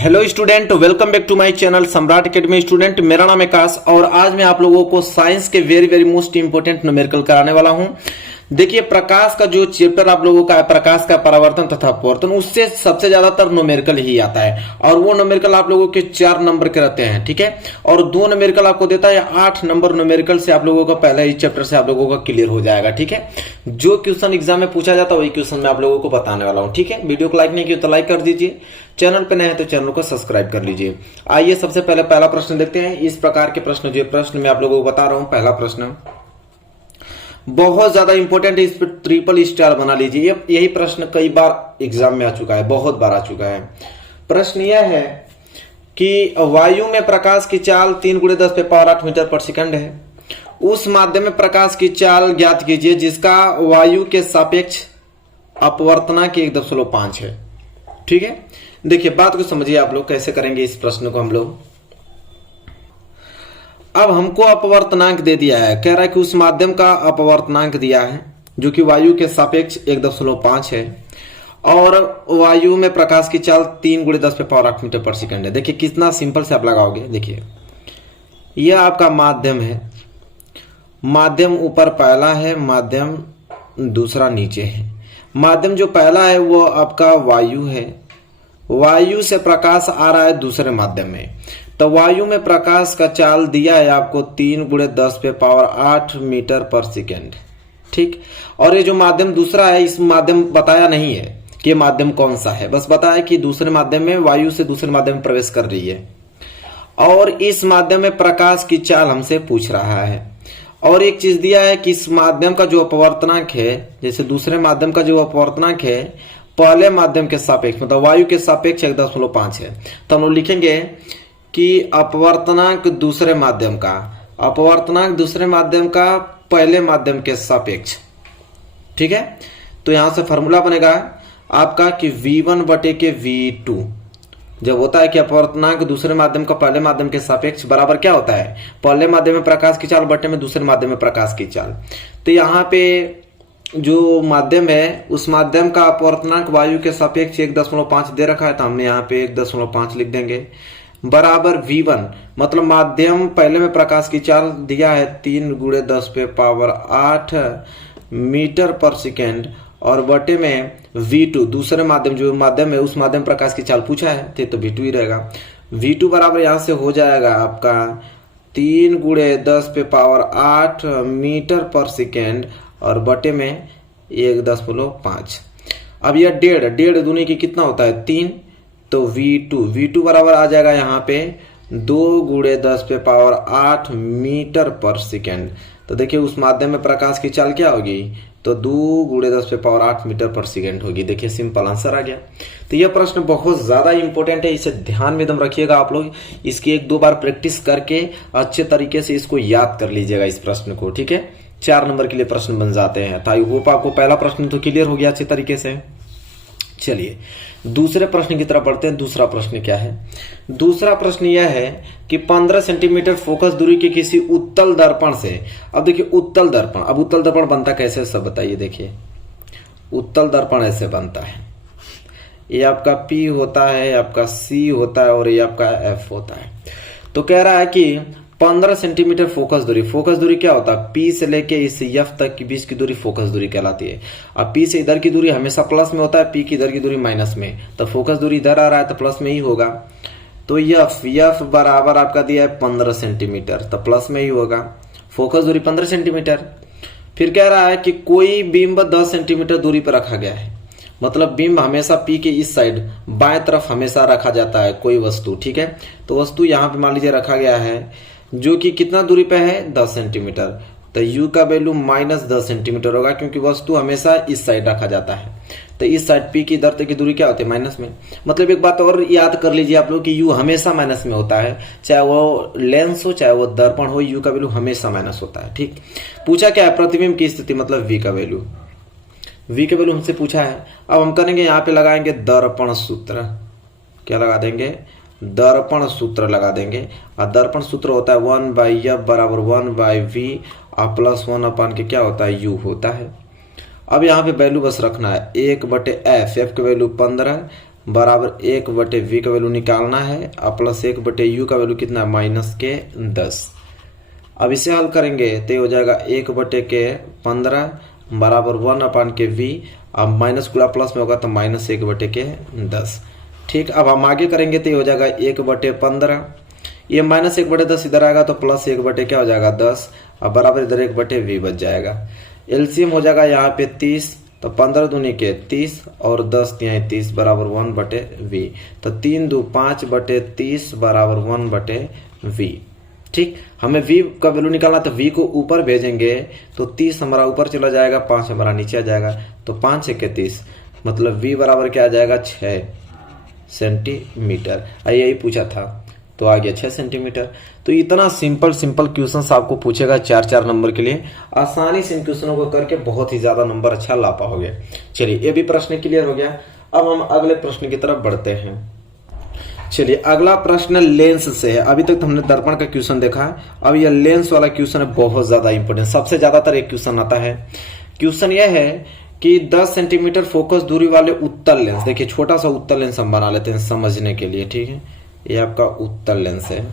Hello student, welcome back to my channel Samrat academy student. मेरा नाम है आकाश और आज मैं आप लोगों को साइंस के वेरी मोस्ट इंपोर्टेंट न्यूमेरिकल कराने वाला हूं। देखिए, प्रकाश का जो चैप्टर आप लोगों का है, प्रकाश का परावर्तन तथा अपवर्तन, उससे सबसे ज्यादातर न्यूमेरिकल ही आता है और वो न्यूमेरिकल आप लोगों के 4 नंबर के रहते हैं, ठीक है। और 2 न्यूमेरिकल आपको देता है, 8 नंबर न्यूमेरिकल से आप लोगों का पहले ही चैप्टर से आप लोगों का क्लियर हो जाएगा, ठीक है। जो क्वेश्चन एग्जाम में पूछा जाता है वही क्वेश्चन मैं आप लोगों को बताने वाला हूँ, ठीक है। वीडियो को लाइक नहीं किया तो लाइक कर दीजिए, चैनल पे नए हैं तो चैनल को सब्सक्राइब कर लीजिए। आइए सबसे पहले पहला प्रश्न देखते हैं। इस प्रकार के प्रश्न, जो प्रश्न मैं आप लोगों को बता रहा हूं, पहला प्रश्न बहुत ज्यादा इंपॉर्टेंट है, इस पर ट्रिपल स्टार बना लीजिए। यही प्रश्न कई बार एग्जाम में आ चुका है, बहुत बार आ चुका है। प्रश्न यह है कि वायु में प्रकाश की चाल 3 × 10⁸ मीटर पर सेकंड है। उस माध्यम में प्रकाश की चाल ज्ञात कीजिए जिसका वायु के सापेक्ष अपवर्तनांक 1.5 है, ठीक है। देखिए, बात को समझिए आप लोग, कैसे करेंगे इस प्रश्न को हम लोग। अब हमको अपवर्तनांक दे दिया है, कह रहा है कि उस माध्यम का अपवर्तनांक दिया है जो कि वायु के सापेक्ष 1.5 है और वायु में प्रकाश की चाल 3 × 10⁸ मीटर पर सेकंड है। देखिए कितना सिंपल से आप लगाओगे। देखिए, यह आपका माध्यम है, माध्यम ऊपर पहला है, माध्यम दूसरा नीचे है। माध्यम जो पहला है वो आपका वायु है, वायु से प्रकाश आ रहा है दूसरे माध्यम में, तो वायु में प्रकाश का चाल दिया है आपको 3 × 10⁸ मीटर पर सेकेंड, ठीक। और ये जो माध्यम दूसरा है, इस माध्यम बताया नहीं है कि माध्यम कौन सा है, बस बताया कि दूसरे माध्यम में, वायु से दूसरे माध्यम में प्रवेश कर रही है और इस माध्यम में प्रकाश की चाल हमसे पूछ रहा है। और एक चीज दिया है कि इस माध्यम का जो अपवर्तनांक है, जैसे दूसरे माध्यम का जो अपवर्तनांक है पहले माध्यम के सापेक्ष, मतलब वायु के सापेक्ष 1.5 है, तो हम लोग लिखेंगे कि अपवर्तनांक दूसरे माध्यम का, अपवर्तनांक दूसरे माध्यम का पहले माध्यम के सापेक्ष, ठीक है। तो यहां से फॉर्मूला बनेगा आपका कि V1/V2 जब होता है कि अपवर्तनांक दूसरे माध्यम का पहले माध्यम के सापेक्ष बराबर क्या होता है, पहले माध्यम में प्रकाश की चाल बटे में दूसरे माध्यम में प्रकाश की चाल। तो यहाँ पे जो माध्यम है उस माध्यम का अपवर्तनांक वायु के सापेक्ष 1.5 दे रखा है, तो हमने यहाँ पे 1.5 लिख देंगे, बराबर V1, मतलब माध्यम पहले में प्रकाश की चाल दिया है 3 × 10⁸ मीटर पर सेकेंड और बटे में V2, दूसरे माध्यम जो माध्यम है उस माध्यम प्रकाश की चाल पूछा है तो V2 ही रहेगा। V2 बराबर यहां से हो जाएगा आपका 3 × 10⁸ मीटर पर सेकेंड और बटे में 1.5। अब यह डेढ़ दूनी की कितना होता है 3, तो V2 बराबर आ जाएगा यहाँ पे 2 × 10⁸ मीटर पर सेकेंड। तो देखिए उस माध्यम में प्रकाश की चाल क्या होगी, तो 2 × 10⁸ मीटर पर सेकेंड होगी। देखिए सिंपल आंसर आ गया। तो यह प्रश्न बहुत ज्यादा इंपॉर्टेंट है, इसे ध्यान में एकदम रखिएगा आप लोग। इसकी 1-2 बार प्रैक्टिस करके अच्छे तरीके से इसको याद कर लीजिएगा इस प्रश्न को, ठीक है। 4 नंबर के लिए प्रश्न बन जाते हैं। तो आई होप आपको पहला प्रश्न तो क्लियर हो गया अच्छे तरीके से। चलिए दूसरे प्रश्न की तरफ बढ़ते हैं। दूसरा प्रश्न क्या है? दूसरा प्रश्न यह है कि 15 सेंटीमीटर फोकस दूरी के किसी उत्तल दर्पण से, अब देखिए उत्तल दर्पण, अब उत्तल दर्पण बनता कैसे सब बताइए। देखिए उत्तल दर्पण ऐसे बनता है, ये आपका P होता है, आपका C होता है और ये आपका F होता है। तो कह रहा है कि 15 सेंटीमीटर फोकस दूरी क्या होता है, P से लेके इस F तक के बीच की दूरी फोकस दूरी कहलाती है। अब P से इधर की दूरी हमेशा प्लस में होता है, P की इधर की दूरी माइनस में, तो फोकस दूरी इधर आ रहा है तो प्लस में ही होगा। तो F बराबर आपका दिया है 15 सेंटीमीटर, तो प्लस में ही होगा। फोकस दूरी 15 सेंटीमीटर। फिर कह रहा है कि कोई बिंब 10 सेंटीमीटर दूरी पर रखा गया है, मतलब बिंब हमेशा P के इस साइड बाएं तरफ हमेशा रखा जाता है कोई वस्तु, ठीक है। तो वस्तु यहाँ पे मान लीजिए रखा गया है जो कि कितना दूरी पे है 10 सेंटीमीटर, तो U का वैल्यू -10 सेंटीमीटर होगा क्योंकि वस्तु हमेशा इस साइड रखा जाता है। तो इस साइड P की इधर तक की दूरी क्या होती है माइनस में। मतलब एक बात और याद कर लीजिए आप लोग कि U हमेशा माइनस में होता है, चाहे वो लेंस हो चाहे वो दर्पण हो, U का वैल्यू हमेशा माइनस होता है, ठीक। पूछा क्या है, प्रतिबिंब की स्थिति, मतलब V का वैल्यू हमसे पूछा है। अब हम करेंगे यहाँ पे लगाएंगे दर्पण सूत्र, क्या लगा देंगे, दर्पण सूत्र लगा देंगे। और दर्पण सूत्र होता है 1/F बराबर 1/V और +1 अपान के क्या होता है U होता है। अब यहाँ पे वैल्यू बस रखना है 1/F, F की वैल्यू 15 बराबर 1/v का वैल्यू निकालना है और प्लस 1/u का वैल्यू कितना है -10। अब इसे हल करेंगे तो ये हो जाएगा 1/15 बराबर 1/v। अब माइनस गुणा प्लस में होगा तो -1/10। ठीक, अब हम आगे करेंगे तो ये हो जाएगा 1/15। ये -1/10 इधर आएगा तो प्लस 1 क्या हो जाएगा 10। अब बराबर इधर 1/v बच जाएगा। एलसीएम हो जाएगा यहाँ पे 30, तो 15 दूनी के 30 और 10 तिहाई 30 बराबर 1/v। तो 3 2 5/30 बराबर 1/v। ठीक, हमें v का वैल्यू निकालना, तो v को ऊपर भेजेंगे तो 30 हमारा ऊपर चला जाएगा, 5 हमारा नीचे आ जाएगा। तो 5 × 30 मतलब v बराबर क्या आ जाएगा 6 सेंटीमीटर। यही पूछा था तो आ गया 6 सेंटीमीटर। तो इतना सिंपल क्वेश्चन आपको पूछेगा 4 नंबर के लिए। आसानी से इन क्वेश्चनों को करके बहुत ही ज्यादा नंबर अच्छा ला पाओगे। चलिए, ये भी प्रश्न क्लियर हो गया। अब हम अगले प्रश्न की तरफ बढ़ते हैं। चलिए, अगला प्रश्न लेंस से है। अभी तक तो हमने दर्पण का क्वेश्चन देखा है, अब यह लेंस वाला क्वेश्चन है, बहुत ज्यादा इंपोर्टेंट। सबसे ज्यादातर एक क्वेश्चन आता है। क्वेश्चन यह है कि 10 सेंटीमीटर फोकस दूरी वाले उत्तल लेंस, देखिए छोटा सा उत्तल लेंस हम बना लेते हैं समझने के लिए। ठीक है, ये आपका उत्तल लेंस है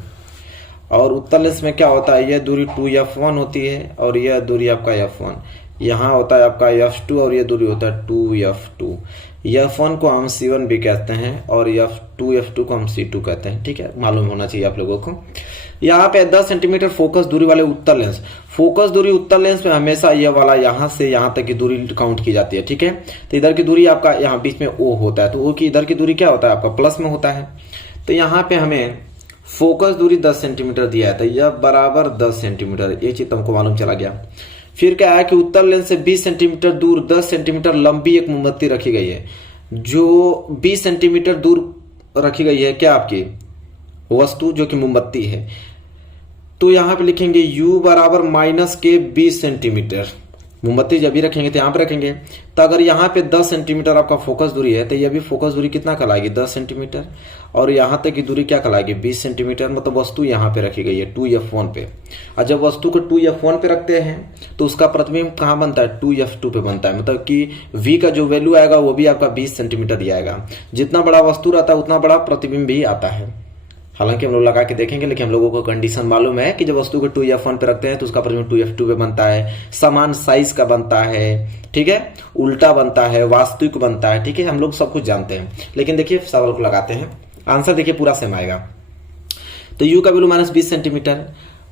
और उत्तल लेंस में क्या होता है, यह दूरी 2f1 होती है और यह दूरी आपका f1। यहाँ होता है आपका f2 और यह दूरी होता है 2f2। f1 को हम c1 भी कहते हैं और f2 को हम c2 कहते हैं। ठीक है, मालूम होना चाहिए आप लोगों को। यहाँ पे 10 सेंटीमीटर फोकस दूरी वाले उत्तल लेंस। फोकस दूरी उत्तल लेंस में हमेशा यह वाला यहाँ से यहाँ तक की दूरी काउंट की जाती है। ठीक है, तो इधर की दूरी आपका यहाँ बीच में O होता है, तो O की इधर की दूरी क्या होता है आपका प्लस में होता है। तो यहाँ पे हमें फोकस दूरी 10 सेंटीमीटर दिया है, तो यह बराबर 10 सेंटीमीटर, ये चीज हमको मालूम चला गया। फिर क्या है कि उत्तल लेंस से 20 सेंटीमीटर दूर 10 सेंटीमीटर लंबी एक मोमबत्ती रखी गई है, जो 20 सेंटीमीटर दूर रखी गई है क्या आपकी वस्तु, जो कि मोमबत्ती है। तो यहाँ पे लिखेंगे u बराबर -20 सेंटीमीटर। मोमबत्ती जब भी रखेंगे तो यहाँ पे रखेंगे। तो अगर यहाँ पे 10 सेंटीमीटर आपका फोकस दूरी है, तो यह भी फोकस दूरी कितना कहलाएगी 10 सेंटीमीटर, और यहाँ तक की दूरी क्या कहलाएगी 20 सेंटीमीटर। मतलब वस्तु यहाँ पे रखी गई है 2f1 पे, और जब वस्तु को 2f1 पे रखते हैं तो उसका प्रतिबिंब कहाँ बनता है 2f2 पे बनता है। मतलब कि v का जो वैल्यू आएगा वो भी आपका 20 सेंटीमीटर ही आएगा। जितना बड़ा वस्तु रहता है उतना बड़ा प्रतिबिंब भी आता है। हालांकि हम लोग लगा के देखेंगे, लेकिन हम लोगों को कंडीशन मालूम है कि जब वस्तु को 2f1 पे रखते हैं तो उसका प्रतिबिंब 2f2 पे बनता है, समान साइज का बनता है। ठीक है, उल्टा बनता है, वास्तविक बनता है। ठीक है, हम लोग सब कुछ जानते हैं। लेकिन देखिए सवाल को लगाते हैं, आंसर देखिए पूरा सेम आएगा। तो u का वैल्यू -20 सेंटीमीटर,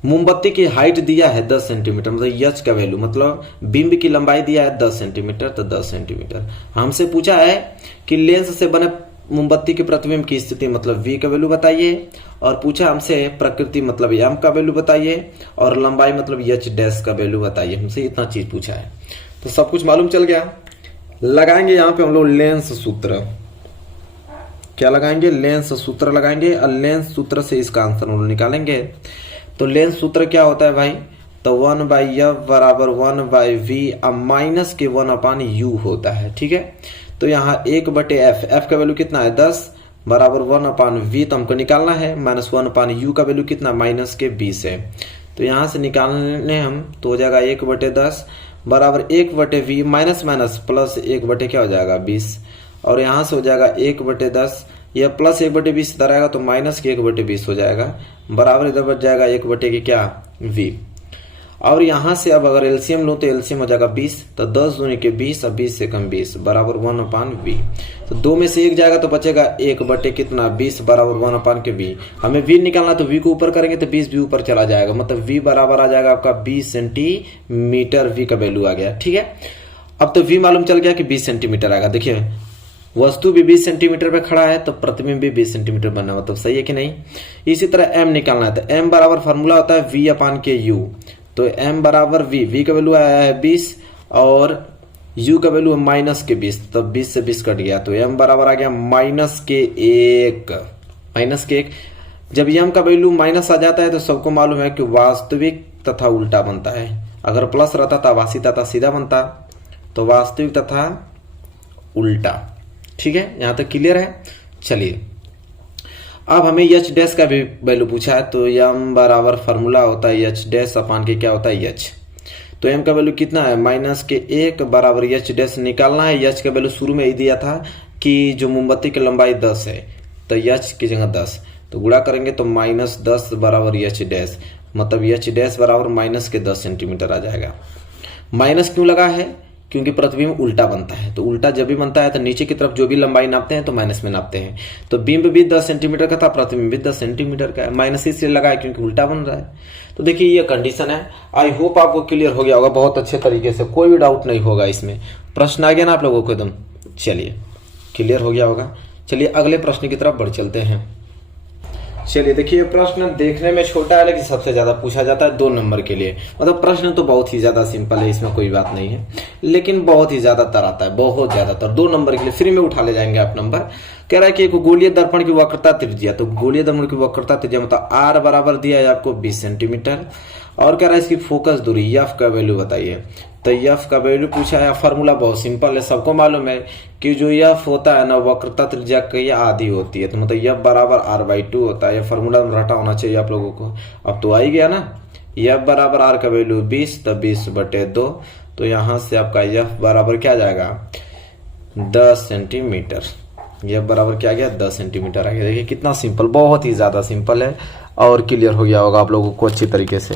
मोमबत्ती की हाइट दिया है 10 सेंटीमीटर, मतलब h का वैल्यू मतलब बिंब की लंबाई दिया है 10 सेंटीमीटर, तो 10 सेंटीमीटर। हमसे पूछा है कि लेंस से बने मोमबत्ती के प्रतिबिंब की स्थिति मतलब v का वैल्यू बताइए, और पूछा हमसे प्रकृति मतलब m का वैल्यू बताइए, और लंबाई मतलब h डैश का वैल्यू बताइए। हमसे इतना चीज पूछा है, तो सब कुछ मालूम चल गया। लगाएंगे यहाँ पे हम लोग लेंस सूत्र। क्या लगाएंगे, लेंस सूत्र लगाएंगे, और लेंस सूत्र से इसका आंसर हम लोग निकालेंगे। तो लेंस सूत्र क्या होता है भाई, तो 1/f बराबर 1/v अब माइनस के 1/u होता है। ठीक है, तो यहाँ 1/f, f का वैल्यू कितना है 10 बराबर 1/v, तो हमको निकालना है, -1/u का वैल्यू कितना -20 है। तो यहाँ से निकालने हम तो हो जाएगा 1/10 बराबर 1/v माइनस माइनस प्लस 1/ क्या हो जाएगा 20, और यहाँ से हो जाएगा 1/10, यह प्लस 1/20 इधर आएगा तो माइनस के 1/20 हो जाएगा, बराबर इधर बच जाएगा 1/ की क्या v। और यहाँ से अब अगर एलसीएम लो तो एलसीएम हो जाएगा 20, तो 10 दूनी के 20 और 20 से कम 20 बराबर 1/v। तो 2 में से 1 जाएगा तो बचेगा 1/ कितना 20 बराबर 1/ के v। हमें v निकालना, तो v को ऊपर करेंगे तो 20 भी ऊपर चला जाएगा, मतलब v बराबर आ जाएगा आपका 20 सेंटीमीटर। v का वैल्यू आ गया। ठीक है, अब तो v मालूम चल गया कि 20 सेंटीमीटर आएगा। देखिए वस्तु भी 20 सेंटीमीटर पे खड़ा है तो प्रतिबिंब भी 20 सेंटीमीटर बनना, मतलब सही है कि नहीं। इसी तरह m निकालना है, तो m बराबर फार्मूला होता है v/u। तो m बराबर v का वैल्यू आया है 20 और u का वैल्यू है -20, तो 20 से 20 कट गया, तो m बराबर आ गया -1। जब m का वैल्यू माइनस आ जाता है तो सबको मालूम है कि वास्तविक तथा उल्टा बनता है। अगर प्लस रहता तो आभासी तथा सीधा बनता, तो वास्तविक तथा उल्टा। ठीक है, यहां तक क्लियर है। चलिए अब हमें h डैश का भी वैल्यू पूछा है, तो m बराबर फार्मूला होता है h डैश अपान के क्या होता है h। तो m का वैल्यू कितना है -1 बराबर h डैश निकालना है। h का वैल्यू शुरू में ही दिया था कि जो मोमबत्ती की लंबाई 10 है तो एच की जगह 10, तो गुणा करेंगे तो -10 बराबर एच डैश, मतलब एच डैश बराबर माइनस के 10 सेंटीमीटर आ जाएगा। माइनस क्यों लगा है? क्योंकि प्रतिबिंब उल्टा बनता है, तो उल्टा जब भी बनता है तो नीचे की तरफ जो भी लंबाई नापते हैं तो माइनस में नापते हैं। तो बिंब भी 10 सेंटीमीटर का था, प्रतिबिंब भी 10 सेंटीमीटर का है, माइनस इसलिए लगा है क्योंकि उल्टा बन रहा है। तो देखिए ये कंडीशन है। आई होप आपको क्लियर हो गया होगा बहुत अच्छे तरीके से, कोई भी डाउट नहीं होगा इसमें। प्रश्न आ गया ना आप लोगों को एकदम? चलिए क्लियर हो गया होगा। चलिए अगले प्रश्न की तरफ बढ़ चलते हैं। चलिए देखिए प्रश्न देखने में छोटा है लेकिन सबसे ज्यादा पूछा जाता है 2 नंबर के लिए। मतलब प्रश्न तो बहुत ही ज्यादा सिंपल है, इसमें कोई बात नहीं है, लेकिन बहुत ही ज्यादातर आता है, बहुत ज्यादातर 2 नंबर के लिए फ्री में उठा ले जाएंगे आप नंबर। कह रहा है कि एक गोलीय दर्पण की वक्रता त्रिज्या, तो गोलीय दर्पण की वक्रता त्रिज्या मतलब आर बराबर दिया है आपको 20 सेंटीमीटर, और कह रहा है इसकी फोकस दूरी एफ का वैल्यू बताइए। तो एफ का वैल्यू पूछा है, फॉर्मूला बहुत सिंपल है, सबको मालूम है कि जो एफ होता है ना वक्रता त्रिज्या की आधी होती है, तो मतलब एफ बराबर r/2 होता है। ये फॉर्मूला रटा होना चाहिए आप लोगों को। अब तो आ ही गया ना, एफ बराबर आर का वैल्यू 20, तो 20/2, तो यहाँ से आपका एफ बराबर क्या जाएगा 10 सेंटीमीटर। एफ बराबर क्या गया 10 सेंटीमीटर आ गया। देखिए कितना सिंपल, बहुत ही ज्यादा सिंपल है और क्लियर हो गया होगा आप लोगों को अच्छी तरीके से।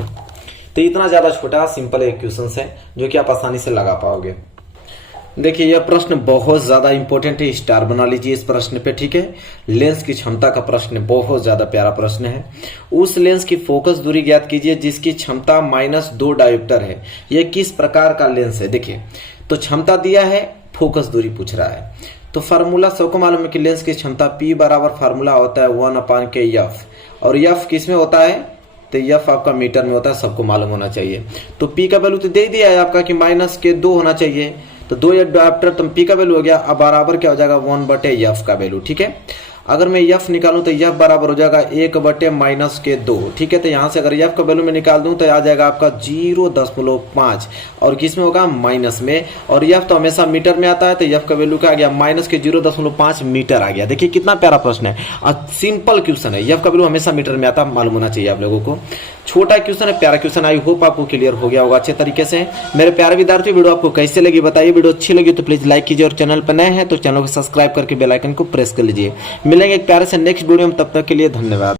तो इतना ज्यादा छोटा सिंपल इक्वेशन है जो कि आप आसानी से लगा पाओगे। देखिए यह प्रश्न बहुत ज्यादा इंपॉर्टेंट है, स्टार बना लीजिए इस प्रश्न पे, ठीक है। लेंस की क्षमता का प्रश्न, बहुत ज्यादा प्यारा प्रश्न है। उस लेंस की फोकस दूरी ज्ञात कीजिए जिसकी क्षमता -2 डायोप्टर है। यह किस प्रकार का लेंस है? देखिए तो क्षमता दिया है, फोकस दूरी पूछ रहा है, तो फार्मूला सबको मालूम है कि लेंस की क्षमता P बराबर फार्मूला होता है 1/kF, और F किस में होता है? तो एफ आपका मीटर में होता है, सबको मालूम होना चाहिए। तो पी का वैल्यू तो दे दिया है आपका कि -2 होना चाहिए, तो 2 डायोप्टर तो पी का वैल्यू हो गया। अब बराबर क्या हो जाएगा 1/f का वैल्यू, ठीक है। अगर मैं एफ निकालूं तो एफ बराबर हो जाएगा 1/-2, ठीक है। तो यहां से अगर एफ का वैल्यू में निकाल दूं तो आ जाएगा आपका 0.5, और किस में होगा माइनस में, और एफ तो हमेशा मीटर में आता है, तो एफ का वैल्यू क्या आ गया -0.5 मीटर आ गया। देखिए कितना प्यारा प्रश्न है और सिंपल क्वेश्चन है। एफ का वैल्यू हमेशा मीटर में आता, मालूम होना चाहिए आप लोगों को। छोटा क्वेश्चन है, प्यारा क्वेश्चन। आई होप आपको क्लियर हो गया होगा अच्छे तरीके से। मेरे प्यारे विद्यार्थी वीडियो आपको कैसे लगी बताइए। वीडियो अच्छी लगी तो प्लीज लाइक कीजिए, और चैनल पर नए हैं तो चैनल को सब्सक्राइब करके बेल आइकन को प्रेस कर लीजिए। मिलेंगे एक प्यारे से नेक्स्ट वीडियो में, तब तक के लिए धन्यवाद।